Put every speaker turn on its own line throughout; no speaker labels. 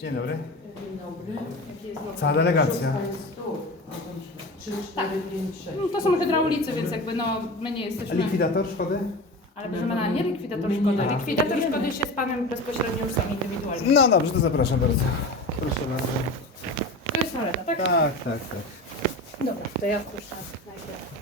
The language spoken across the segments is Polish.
Dzień dobry.
Dzień dobry.
Cała delegacja.
3, 4, 5, 6.
No, to są hydraulicy, więc jakby no my nie
A
jesteśmy...
likwidator szkody?
Ale proszę pana, nie likwidator szkody. Likwidator szkody się z panem bezpośrednio już sam indywidualnie.
No dobrze, to zapraszam bardzo. Proszę bardzo.
To jest toaleta, tak?
Tak.
Dobra, to ja proszę najpierw.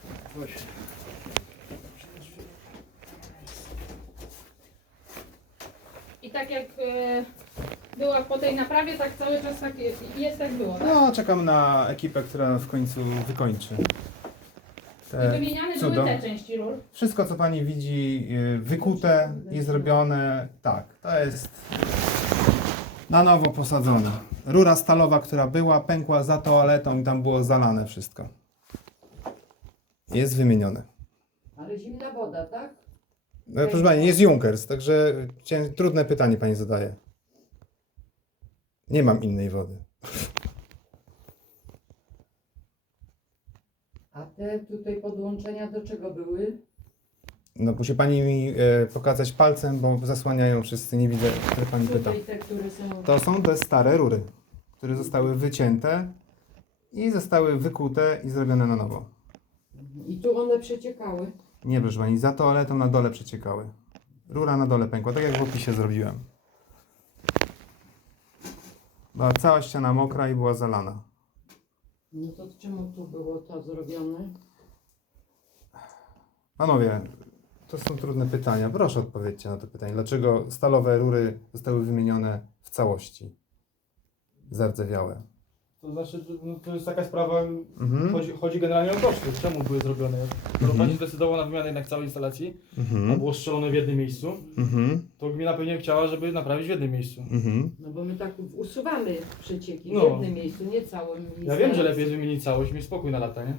I tak jak była po tej naprawie, tak cały czas tak jest jak było, tak?
No, czekam na ekipę, która w końcu wykończy.
I wymieniane
cudo.
były te części rur.
Wszystko, co pani widzi, wykute i zrobione, tak, to jest na nowo posadzone. Rura stalowa, która była, pękła za toaletą i tam było zalane wszystko. Jest wymienione.
Ale zimna woda, tak?
No, proszę pani, jest Junkers, także trudne pytanie pani zadaje. Nie mam innej wody.
A te tutaj podłączenia do czego były?
No musi pani mi pokazać palcem, bo zasłaniają wszyscy, nie widzę, które pani pyta.
Tutaj te, które są...
To są te stare rury, które zostały wycięte i zostały wykute i zrobione na nowo.
I tu one przeciekały.
Nie, proszę pani, za toaletą na dole przeciekały. Rura na dole pękła, tak jak w opisie zrobiłem. Była cała ściana mokra i była zalana.
No to czemu tu było to zrobione?
Panowie, to są trudne pytania. Proszę odpowiedzcie na to pytanie. Dlaczego stalowe rury zostały wymienione w całości? Zardzewiałe.
To znaczy, no, to jest taka sprawa,
Mhm.
chodzi generalnie o koszty. Czemu były zrobione? Skoro pani zdecydowała na wymianę jednak całej instalacji, a
Mhm.
było strzelone w jednym miejscu,
Mhm.
to gmina pewnie chciała, żeby naprawić w jednym miejscu.
Mhm.
No bo my tak usuwamy przecieki w
No.
jednym miejscu, nie całym.
Ja wiem, że lepiej jest wymienić całość, mieć spokój na lata, nie?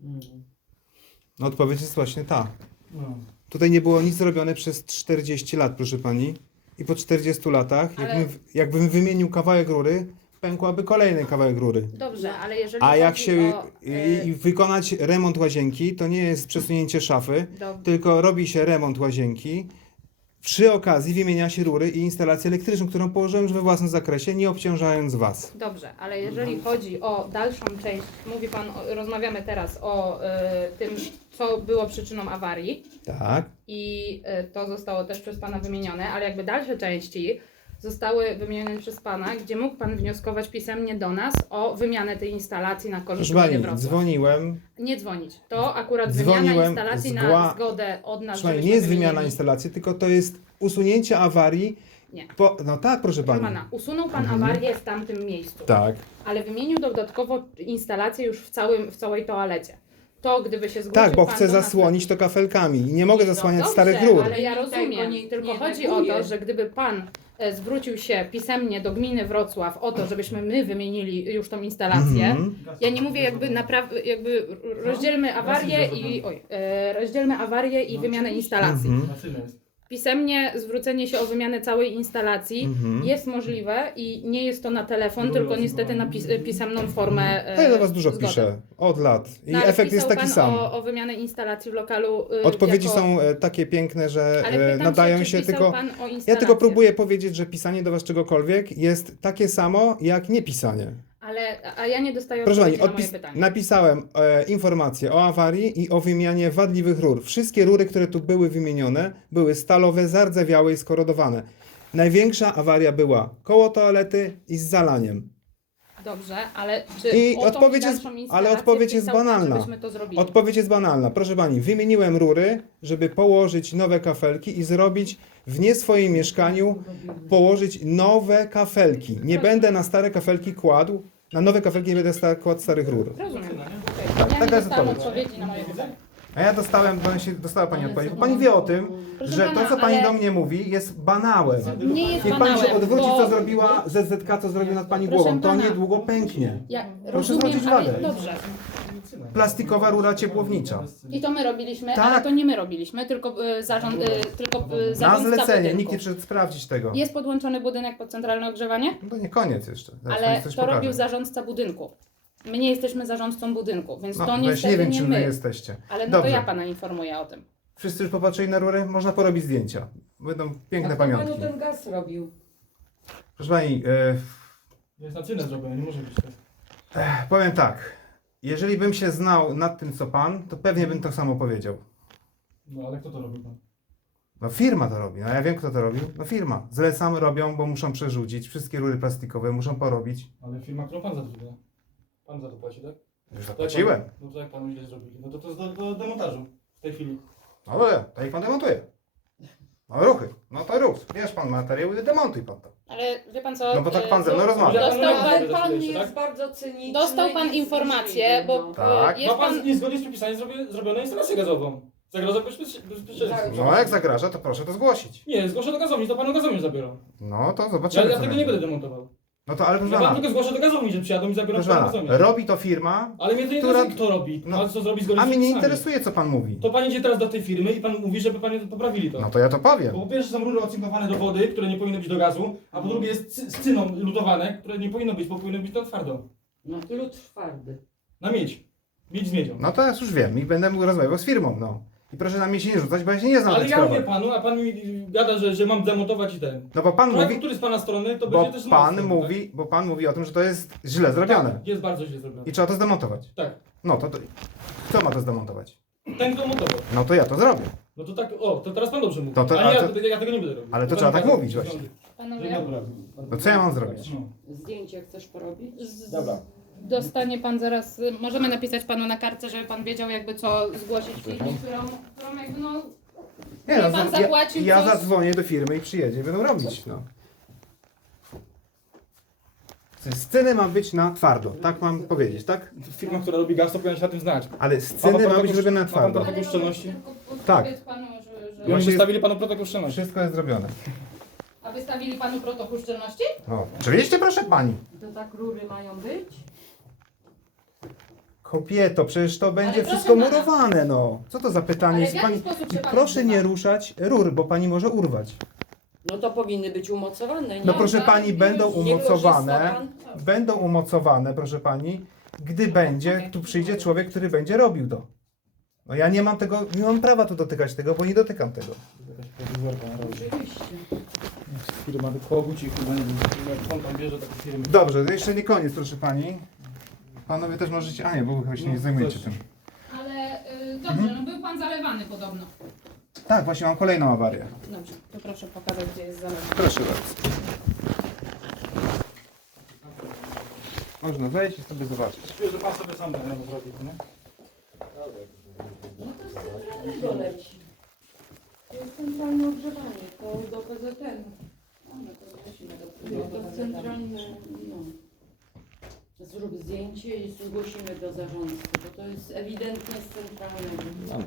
No, odpowiedź jest właśnie ta.
No.
Tutaj nie było nic zrobione przez 40 lat, proszę pani. I po 40 latach,
Ale-
jakbym wymienił kawałek rury, pękłaby kolejny kawałek rury.
Dobrze, ale jeżeli
A jak
chodzi
się
o,
i wykonać remont łazienki, to nie jest przesunięcie szafy,
Dobrze.
tylko robi się remont łazienki. Przy okazji wymienia się rury i instalację elektryczną, którą położyłem już we własnym zakresie, nie obciążając was.
Dobrze, ale jeżeli chodzi o dalszą część, mówi pan, rozmawiamy teraz o tym, co było przyczyną awarii
Tak.
i to zostało też przez pana wymienione, ale jakby dalsze części zostały wymienione przez pana, gdzie mógł pan wnioskować pisemnie do nas o wymianę tej instalacji na korzyść
Proszę
gminy
pani,
Wrocław.
dzwoniłem.
Nie dzwonić. To akurat wymiana
Dzwoniłem,
instalacji na
zgła-
zgodę od nas.
Proszę pani,
żebyśmy
nie jest
wymienili.
wymiana instalacji, tylko to jest usunięcie awarii.
Nie.
No tak, proszę
Proszę
pani.
pana, usunął pan awarię w tamtym miejscu,
Tak.
ale wymienił dodatkowo instalację już w całej toalecie. To gdyby się zgłosił
Tak, bo
pan
chcę
do nas-
zasłonić to kafelkami i nie mogę
No
zasłaniać
dobrze,
starych rur.
ale ja
Tego
rozumiem,
nie-
tylko
nie
chodzi o
neguje.
to, że gdyby pan zwrócił się pisemnie do gminy Wrocław o to, żebyśmy my wymienili już tą instalację.
Mhm.
Ja nie mówię jakby rozdzielmy awarię i rozdzielmy awarię i wymianę instalacji.
Mhm.
Na tyle jest.
Pisemnie zwrócenie się o wymianę całej instalacji
Mhm.
jest możliwe i nie jest to na telefon, tylko niestety na pisemną formę.
No ja do was dużo
zgody.
piszę, od lat. I
No, ale
efekt jest
pisał
taki
pan
sam.
o wymianę instalacji w lokalu.
Odpowiedzi
jako...
są takie piękne, że
Ale pytam
nadają
czy
się,
pisał
tylko...
pan o
Ja
instalację?
tylko próbuję powiedzieć, że pisanie do was czegokolwiek jest takie samo, jak niepisanie.
A ja nie dostaję
Proszę pani,
odpowiedzi na moje pytanie.
napisałem informację o awarii i o wymianie wadliwych rur. Wszystkie rury, które tu były wymienione, były stalowe, zardzewiałe i skorodowane. Największa awaria była koło toalety i z zalaniem.
Dobrze, ale czy
I
o tą
odpowiedź jest-
dalszą
ale
instalację
odpowiedź jest
pisał pan,
banalna.
żebyśmy to zrobili?
Odpowiedź jest banalna. Proszę pani, wymieniłem rury, żeby położyć nowe kafelki i zrobić w nie swoim mieszkaniu, położyć nowe kafelki. Nie będę na stare kafelki kładł, na nowe kafelki nie będę kładł starych rur.
Rozumiem.
Tyle, nie?
Okay.
Tak,
Ja
taka
nie
jest
dostałam
odpowiedź.
odpowiedzi na moje pytanie.
A ja dostała pani odpowiedź, bo pani wie o tym,
Proszę
że
pana,
to, co pani
ale-
do mnie mówi, jest banałem.
Nie jest
Niech pani się
banałem,
odwróci,
bo-
co zrobiła ZZK, co zrobił nad pani
Proszę
głową. To
pana.
niedługo pęknie.
Ja
Proszę
rozumiem,
zwrócić
ale
uwagę.
dobrze.
Plastikowa rura ciepłownicza.
I to my robiliśmy,
Tak.
ale to nie my robiliśmy, tylko zarząd,
Na
zarządca
zlecenie,
budynku.
nikt nie przyszedł sprawdzić tego.
Jest podłączony budynek pod centralne ogrzewanie,
No to nie koniec jeszcze. Zaraz
ale
pani coś
to
pokaże.
robił zarządca budynku. My nie jesteśmy zarządcą budynku, więc
No,
to
weź,
niestety
nie wiem,
nie
czym
my.
wy jesteście.
Ale no
Dobrze.
to ja pana informuję o tym.
Wszyscy już popatrzyli na rury? Można porobić zdjęcia. Będą piękne
A kto panu
pamiątki.
ten gaz robił?
Proszę pani,
Jest na cynę zrobione, nie może być tak.
powiem tak. Jeżeli bym się znał nad tym, co pan, to pewnie bym to samo powiedział.
No ale kto to robi pan?
No firma to robi, no ja wiem kto to robił. No firma. Zlecam, robią, bo muszą przerzucić. Wszystkie rury plastikowe muszą porobić.
Ale firma, którą pan zatrudnia. Pan za to płaci, tak?
Już
Tak,
zapłaciłem.
No to jak panu źle zrobili? No to jest do demontażu w tej chwili.
No ale, to jak pan demontuje. No ruchy. No to rób. Bierz pan materiał i demontuj pan to.
Ale wie pan co?
No bo tak pan ze mną rozmawia.
Dostał
Ale
pan,
pan
jeszcze,
jest
tak?
bardzo cyniczny.
dostał pan
i
informację, bo
złośliwy, no.
Tak.
jest
Ma pan
pan...
niezgodnie z przepisami zrobioną instalację gazową. Zagroża bezpieczeństwu.
No jak zagraża, to proszę to zgłosić.
Nie, zgłoszę do gazowni, to panu gazownię zabiorą.
No to
Ja,
zobaczymy.
ja
co
tego nie
będzie.
będę demontował.
No to ale proszę
Ja pan
pana,
tylko zgłoszę do gazowni, że przyjadą i zabiorą
proszę
panu
pana,
gazownię.
robi to firma,
Ale mnie to nie
która-
interesuje, kto robi.
No,
A co zrobi zgodnie
a
z
mnie nie
przepisami.
interesuje co pan mówi.
To pan idzie teraz do tej firmy i pan mówi, żeby panie poprawili to.
No to ja to powiem.
Bo po pierwsze są rury ocynkowane do wody, które nie powinny być do gazu, a po drugie jest z cyną lutowane, które nie powinno być, bo powinno być to twardo.
No lód twardy.
Na miedź. Miedź z miedzią.
No to ja już wiem i będę mógł rozmawiał z firmą, no. I proszę na mnie się nie rzucać, bo ja się nie znam na
Ale
tych
ja mówię
sprawach.
panu, a pan mi gada, że mam demontować i ten.
No bo pan
Projekt,
mówi,
który z pana strony, to
bo
będzie też z mojej
pan
strony,
mówi, bo pan mówi o tym, że to jest źle
tak?
zrobione.
Tak, jest bardzo źle zrobione.
I trzeba to zdemontować.
Tak.
No to kto ma to zdemontować?
Ten, kto montował.
No to ja to zrobię.
No to tak, o, to teraz pan dobrze mówi.
To-
ale
ale
ja tego nie będę robił.
ale to
Pan
trzeba tak
gada,
mówić
że
właśnie.
rządy.
Panowie,
No co ja mam zrobić?
No.
Zdjęcie chcesz porobić?
Dobra.
dostanie pan zaraz, możemy napisać panu na kartce, żeby pan wiedział jakby co zgłosić firmie, którą jakby no...
Nie,
Nie,
no,
pan zapłacił
ja
coś.
zadzwonię do firmy i przyjedzie i będą robić, no. Sceny ma być na twardo, tak mam powiedzieć, tak?
Firma, która robi gaz, to powinna się na tym znać.
Ale sceny ma być zrobione na
Ma pan
twardo.
protokół szczelności?
Tak.
Powiedz panu, że...
I oni
Właśnie-
wystawili panu protokół szczelności.
Wszystko jest zrobione.
A wystawili panu protokół szczelności?
O, oczywiście proszę pani.
To tak rury mają być?
Kobieto, przecież to będzie
proszę
wszystko
pana.
murowane, no. Co to za pytanie
Ale w
jest
jaki
pani?
sposób
I
się pan
proszę
używa?
nie ruszać rur, bo pani może urwać.
No to powinny być umocowane, nie?
No proszę pani, będą
Nie
umocowane.
korzysta pan?
Będą umocowane, proszę pani, gdy będzie, tu przyjdzie człowiek, który będzie robił to. No ja nie mam tego, nie mam prawa tu dotykać tego, bo nie dotykam tego.
Jakaś prowizorka na razie.
Oczywiście.
Firma koguci chyba nie wiem, jak pan tam bierze takie firmy.
Dobrze, to jeszcze nie koniec, proszę pani. Panowie też możecie, a nie, bo wy chyba się nie
No,
zajmujecie
też.
tym.
Ale dobrze, no był pan zalewany podobno.
Tak, właśnie mam kolejną awarię.
Dobrze, to proszę pokazać, gdzie jest zalewany.
Proszę bardzo. Można wejść i sobie zobaczyć.
Czuję, że pan sobie sam tak zrobi, nie?
No to z centralnego leci. To jest centralne ogrzewanie, to do PZN. To centralne, no. Zrób zdjęcie i zgłosimy do zarządcy, bo to jest ewidentnie z centralnego.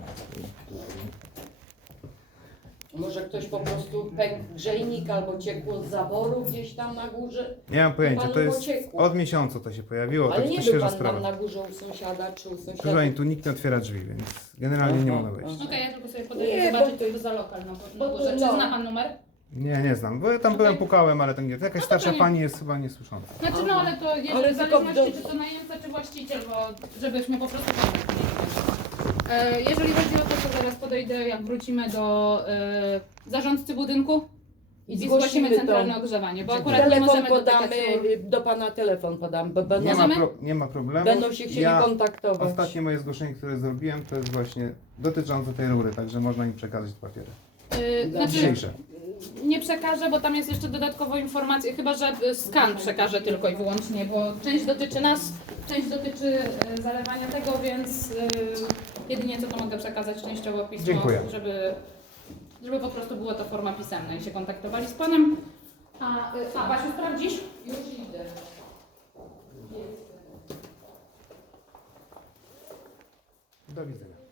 Może ktoś po prostu pękł grzejnik albo ciekło z zaworu gdzieś tam na górze.
Nie mam pojęcia,
Panu
to jest
pociekło.
od miesiąca to się pojawiło,
Ale
tak
nie
to
był
świeża
pan tam
sprawa.
na górze u sąsiada czy u
Proszę
sąsiada.
pani, tu nikt nie otwiera drzwi, więc generalnie nie mogę wejść.
Okej, ja tylko sobie podejdę
Nie,
zobaczyć,
bo-
co to jest za lokal na
bo-
górze. Czy
no.
zna pan numer?
Nie znam, bo ja tam byłem, pukałem, ale to nie. Jakaś
No to
starsza
nie.
pani jest chyba niesłysząca.
Znaczy no, ale to jest
Ale
w
tylko
zależności,
do-
czy to najemca, czy właściciel, bo żebyśmy po prostu... Jeżeli chodzi o to, to zaraz podejdę, jak wrócimy do zarządcy budynku i zgłosimy centralne ogrzewanie, bo akurat nie
Telefon
możemy
podamy,
dotykać rur.
do pana telefon podam, bo będą,
Nie ma,
Możemy?
nie ma problemu.
będą się chcieli
Ja
kontaktować.
ostatnie moje zgłoszenie, które zrobiłem, to jest właśnie dotyczące tej rury, także można im przekazać te papiery.
Znaczy,
Dzisiejsze.
nie przekażę, bo tam jest jeszcze dodatkowo informacja, chyba że skan przekażę tylko i wyłącznie, bo część dotyczy nas, część dotyczy zalewania tego, więc jedynie co to mogę przekazać częściowo pismo,
Dziękuję.
żeby po prostu było to forma pisemna i się kontaktowali z panem. A Basiu, sprawdzisz?
Już idę.
Do widzenia.